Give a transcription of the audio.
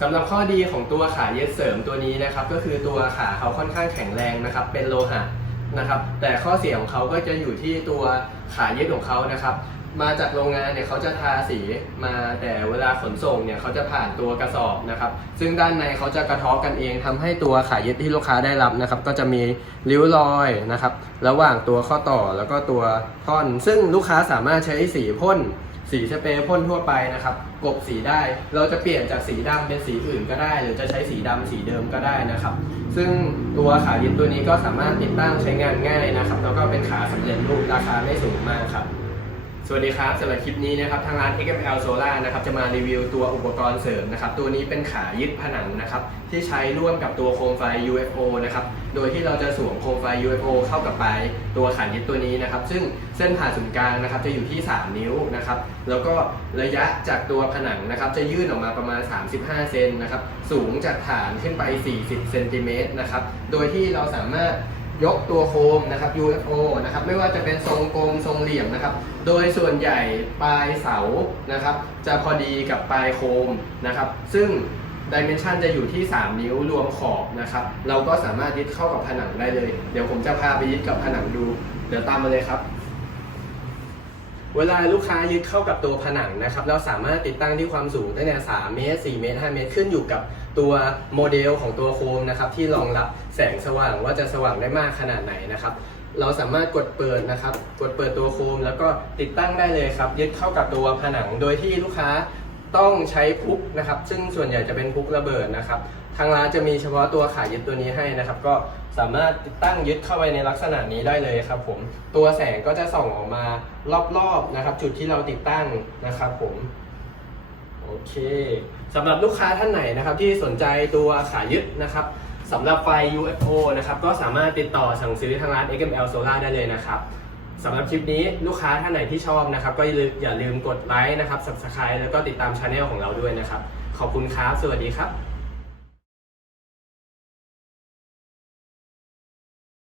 สำหรับข้อดีของตัวขาเย็ดเสริมตัวนี้นะครับ ก็คือตัวขาเขาค่อนข้างแข็งแรงนะครับ เป็นโลหะนะครับ แต่ข้อเสียของเขาก็จะอยู่ที่ตัวขาเย็ดของเขานะครับ มาจากโรงงานเนี่ยเขาจะทาสีมาแต่เวลาขนส่งเนี่ยเขาจะผ่านตัวกระสอบนะครับ ซึ่งด้านในเขาจะกระทาะกันเองทำให้ตัวขาเย็ดที่ลูกค้าได้รับนะครับ ก็จะมีริ้วรอยนะครับ ระหว่างตัวข้อต่อแล้วก็ตัวท่อน ซึ่งลูกค้าสามารถใช้สีพ่น สีสเปรย์พ่นทั่วไปนะครับกบสีได้ เราจะเปลี่ยนจากสีดำเป็นสีอื่นก็ได้ หรือจะใช้สีดำสีเดิมก็ได้นะครับ ซึ่งตัวขายึดตัวนี้ก็สามารถติดตั้งใช้งานง่ายนะครับ แล้วก็เป็นขาสำเร็จรูปราคาไม่สูงมากครับ สวัสดีครับสำหรับคลิปนี้นะครับทางร้าน XML Solar นะครับจะมารีวิวตัวอุปกรณ์เสริมนะครับตัวนี้เป็นขายึดผนังนะครับที่ใช้ร่วมกับตัวโคมไฟ UFO นะครับโดยที่เราจะสวมโคมไฟ UFO เข้ากับปลายตัวขายึดตัวนี้นะครับซึ่งเส้นผ่าศูนย์กลางนะครับจะอยู่ที่ 3 นิ้วนะครับแล้วก็ระยะจากตัวผนังนะครับจะยื่นออกมาประมาณ 35 เซนนะครับสูงจากฐานขึ้นไป 40 เซนติเมตรนะครับโดยที่เราสามารถ ยกตัวโคมนะครับ UFO นะครับไม่ว่าจะเป็นทรงกลมทรงเหลี่ยมนะครับ โดยส่วนใหญ่ปลายเสานะครับ จะพอดีกับปลายโคมนะครับ ซึ่งดิเมนชันจะอยู่ที่ 3 นิ้วรวมขอบนะครับ เราก็สามารถยึดเข้ากับผนังได้เลย เดี๋ยวผมจะพาไปยึดกับผนังดู เดี๋ยวตามมาเลยครับ เวลาลูกค้ายึดเข้ากับตัวผนังนะครับเราสามารถติดตั้งที่ความสูงตั้งแต่3เมตร4เมตร5เมตรขึ้นอยู่กับตัวโมเดลของตัวโคมนะครับที่รองรับแสงสว่างว่าจะสว่างได้มากขนาดไหนนะครับเราสามารถกดเปิดนะครับ กดเปิดตัวโคม แล้วก็ติดตั้งได้เลยครับ ยึดเข้ากับตัวผนัง โดยที่ลูกค้า ต้องใช้พุกนะครับ ซึ่งส่วนใหญ่จะเป็นพุกระเบิดนะครับ ทางร้านจะมีเฉพาะตัวขายึดตัวนี้ให้นะครับ ก็สามารถติดตั้งยึดเข้าไปในลักษณะนี้ได้เลยครับ ผม ตัวแสงก็จะส่องออกมารอบๆนะครับ จุดที่เราติดตั้งนะครับ ผมโอเคสำหรับลูกค้าท่านไหนนะครับที่สนใจตัวขายึดนะครับสำหรับไฟ UFO นะครับก็สามารถติดต่อสั่งซื้อทางร้าน XML Solar ได้เลยนะครับ สำหรับคลิปนี้ลูกค้าท่านไหนที่ชอบนะครับ ก็อย่าลืมกดไลค์นะครับ Subscribe แล้วก็ติดตามช anel ของเราด้วยนะครับ ขอบคุณครับ สวัสดีครับ